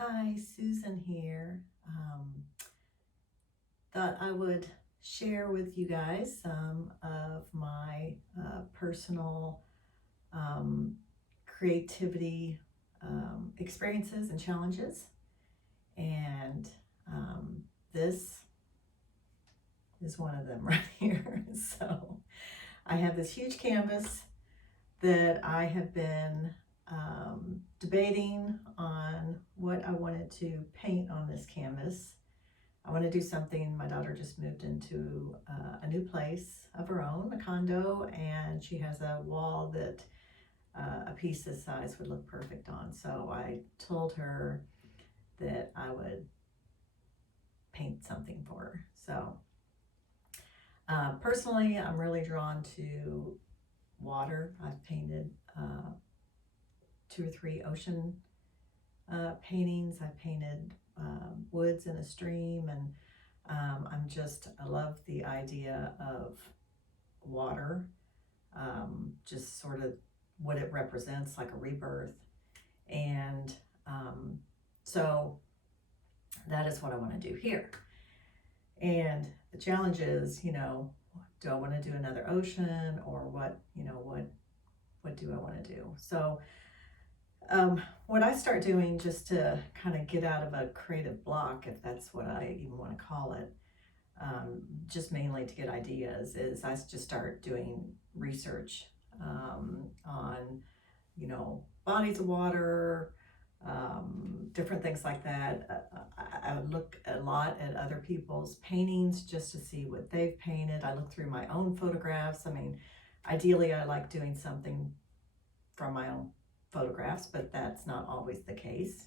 Hi, Susan here. Thought I would share with you guys some of my personal um, creativity experiences and challenges. And this is one of them right here. So I have this huge canvas that I have been debating on what I wanted to paint on this canvas. I want to do something. My daughter just moved into a new place of her own, a condo, and she has a wall that a piece this size would look perfect on. So I told her that I would paint something for her. So personally, I'm really drawn to water. I've painted two or three ocean paintings. I painted woods in a stream, and I love the idea of water, just sort of what it represents, like a rebirth. And so that is what I want to do here. And the challenge is, do I want to do another ocean, or what do I want to do? So what I start doing, just to kind of get out of a creative block, if that's what I even want to call it, just mainly to get ideas, is I just start doing research on, bodies of water, different things like that. I would look a lot at other people's paintings just to see what they've painted. I look through my own photographs. I mean, ideally, I like doing something from my own photographs, but that's not always the case.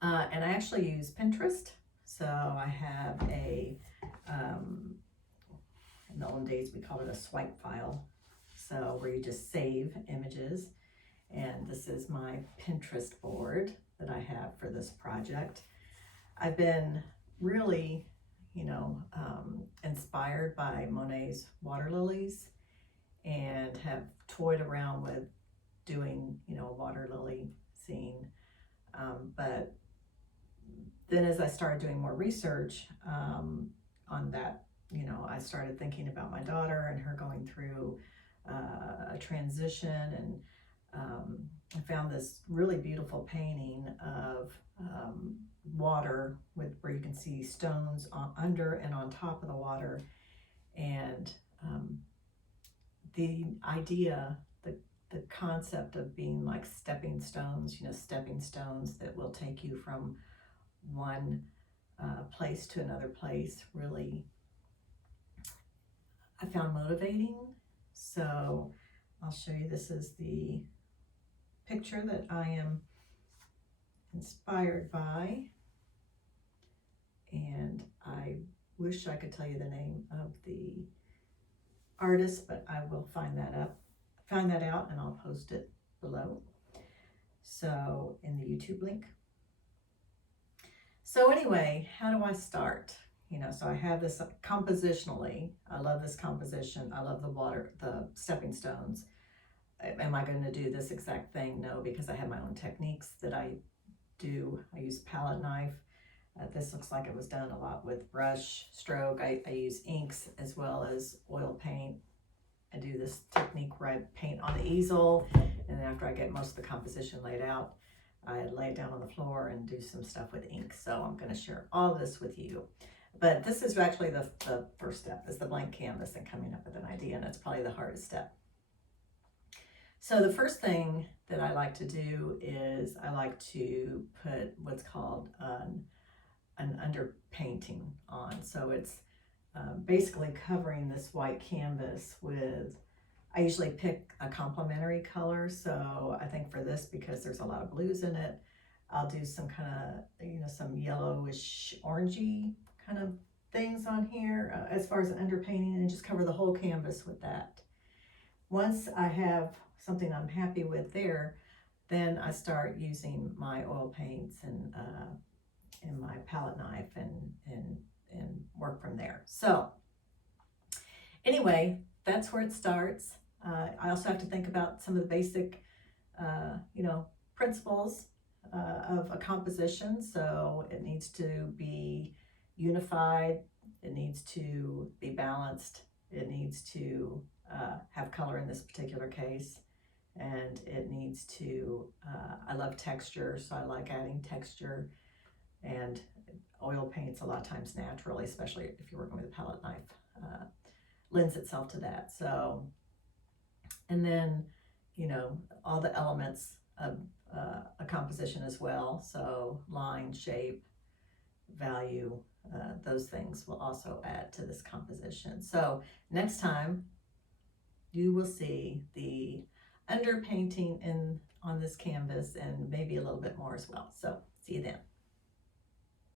And I actually use Pinterest. So I have in the old days, we called it a swipe file. So where you just save images. And this is my Pinterest board that I have for this project. I've been really, inspired by Monet's water lilies, and have toyed around with doing, a water lily scene. But then as I started doing more research on that, I started thinking about my daughter and her going through a transition, and I found this really beautiful painting of water where you can see stones under and on top of the water, and the idea, the concept of being like stepping stones, stepping stones that will take you from one place to another place, really I found motivating. So I'll show you, this is the picture that I am inspired by, and I wish I could tell you the name of the artist, but I will find that out, and I'll post it below, so in the YouTube link. So anyway, how do I start? So I have this compositionally. I love this composition. I love the water, the stepping stones. Am I going to do this exact thing? No, because I have my own techniques that I do. I use palette knife. This looks like it was done a lot with brush stroke. I use inks as well as oil paint. I do this technique where I paint on the easel, and then after I get most of the composition laid out, I lay it down on the floor and do some stuff with ink. So I'm going to share all this with you. But this is actually the first step, is the blank canvas and coming up with an idea, and it's probably the hardest step. So the first thing that I like to do is I like to put what's called an underpainting on. So it's basically covering this white canvas with, I usually pick a complementary color. So I think for this, because there's a lot of blues in it, I'll do some kind of, some yellowish orangey kind of things on here as far as underpainting, and just cover the whole canvas with that. Once I have something I'm happy with there, then I start using my oil paints and my palette knife, and work from there. So anyway, that's where it starts. I also have to think about some of the basic, principles of a composition, so it needs to be unified, it needs to be balanced, it needs to have color in this particular case, and it needs to, I love texture, so I like adding texture, and oil paints a lot of times naturally, especially if you're working with a palette knife, lends itself to that. So, and then, you know, all the elements of a composition as well. So line, shape, value, those things will also add to this composition. So next time you will see the underpainting on this canvas and maybe a little bit more as well. So see you then.